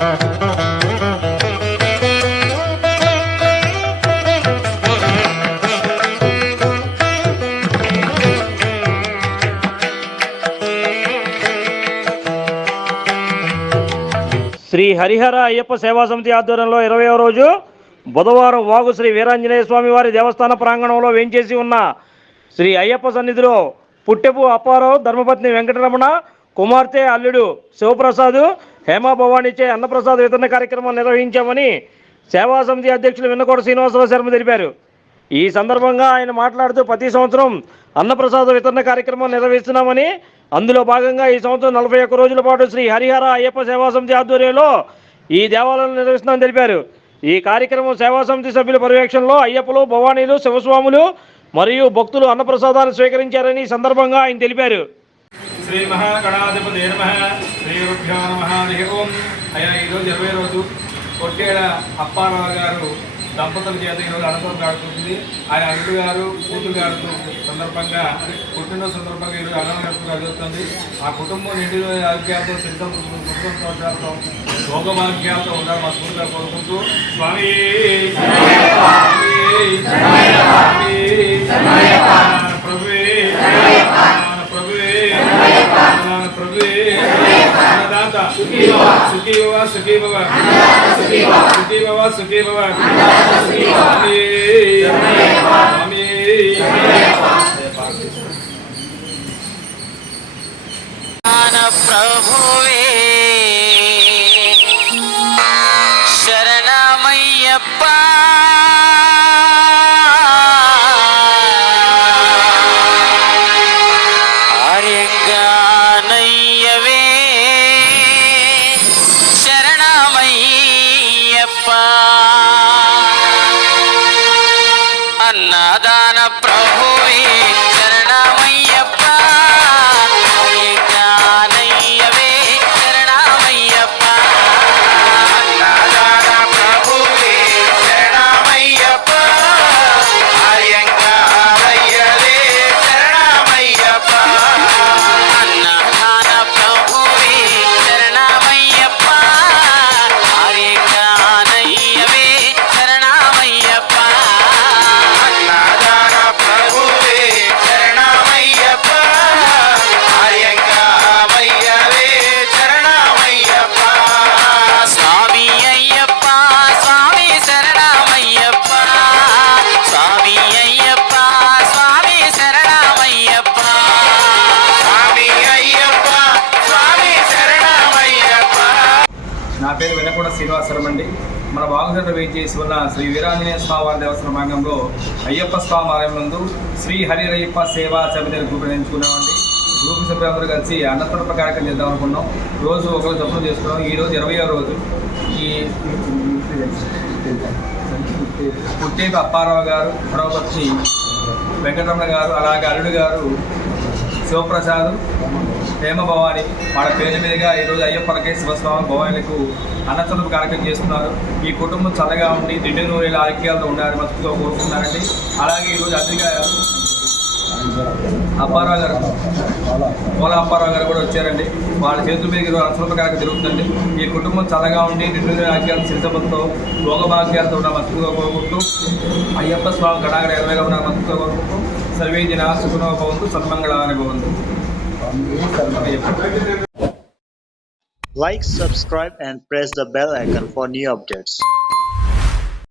శ్రీ హరిహర అయ్యప్ప సేవా సమితి ఆధ్వర్యంలో ఇరవయో రోజు బుధవారం వాగు శ్రీ వీరాంజనేయ స్వామి వారి దేవస్థాన ప్రాంగణంలో వేంచేసి ఉన్న శ్రీ అయ్యప్ప సన్నిధిలో పుట్టెపు అప్పారావు ధర్మపత్ని వెంకటరమణ కుమార్తె అల్లుడు శివప్రసాద్ హేమా భవానీచే అన్నప్రసాద్ వితరణ కార్యక్రమం నిర్వహించామని సేవా సమితి అధ్యక్షులు విన్నకోట శ్రీనివాసరావు శర్మ తెలిపారు. ఈ సందర్భంగా ఆయన మాట్లాడుతూ ప్రతి సంవత్సరం అన్నప్రసాద వితరణ కార్యక్రమం నిర్వహిస్తున్నామని అందులో భాగంగా ఈ సంవత్సరం నలభై ఒక్క రోజుల పాటు శ్రీ హరిహర అయ్యప్ప సేవా సమితి ఆధ్వర్యంలో ఈ దేవాలయం నిర్వహిస్తున్నామని తెలిపారు. ఈ కార్యక్రమం సేవా సమితి సభ్యుల పర్యవేక్షణలో అయ్యప్పలు భవానీలు శివస్వాములు మరియు భక్తులు అన్నప్రసాదాలు స్వీకరించారని ఈ సందర్భంగా ఆయన తెలిపారు. శ్రీ మహాగణాధిపతి నమ శ్రీ రుభ్యో నమ హరి ఓం అయ్యా ఈరోజు ఇరవై రోజు కొట్టేడ అప్పారావు గారు దంపతుల చేత ఈరోజు అనంతరం గాడుతుంది ఆయన అల్లుడు గారు కూతురు గారు సందర్భంగా పుట్టినరోజు సందర్భంగా ఈరోజు అనంతరం జరుగుతుంది ఆ కుటుంబం నిండి ఆరోగ్యాలతో సిద్ధం కుటుంబ సంవత్సరాలతో భోగభాగ్యాలతో ఉండాలని మనస్ఫూర్తిగా కోరుకుంటూ స్వామి सुखी भव सुखी भव सुखी भव सुखी भव प्रभुवे शरणमय्यप्पा। అన్నదాన ప్ర శ్రీనివాసరం అండి. మన బాగుగడ్డ వెయిట్ చేసి ఉన్న శ్రీ వీరాంజనేయ స్వామి వారి దేవస్థాన భాగంలో అయ్యప్ప స్వామి ఆలయం నందు శ్రీ హరిరయ్యప్ప సేవా సమితిని గ్రూప్ ఎంచుకున్నామండి గ్రూప్ సభ్యులందరూ కలిసి అన్నప్రప కార్యక్రమం చేద్దాం అనుకున్నాం. రోజు ఒకరు జపం చేసుకున్నాం. ఈ రోజు ఇరవయో రోజు ఈ పుట్టేపి అప్పారావు గారు ధర్మపత్ని వెంకటరమణ గారు అలాగే అల్లుడు గారు శివప్రసాద్ హేమభవాని వాళ్ళ పేరు మీదుగా ఈరోజు అయ్యప్పలకే శివస్వామి భవానికి అన్నచంద్ర కార్యక్రమం చేస్తున్నారు. ఈ కుటుంబం చల్లగా ఉండి నిండు నూరేళ్ళ ఆరోగ్యాలతో ఉండాలని మనసుతో కోరుకుంటున్నారండి. అలాగే ఈరోజు అతిగా అప్పారావు గారు పోల అప్పారావు గారు కూడా వచ్చారండి. వాళ్ళ చేతుల మీద ఈరోజు కార్యక్రమం జరుగుతుందండి. ఈ కుటుంబం చల్లగా ఉండి నిండు నూరేళ్ళ ఆరోగ్యాలు సిద్ధపంతో భోగభాగ్యాలతో ఉన్న మనసుతో కోరుకుంటూ అయ్యప్ప స్వామి గడాగడ ఇరవైగా ఉన్న మనసుతో కోరుకుంటూ ಸರ್ವೇ ಜನ ಸುಖನೋ ಭವಂತು ಸನ್ಮಂಗಳಾನೆ ಭವಂತು Like, subscribe and press the bell icon for new updates.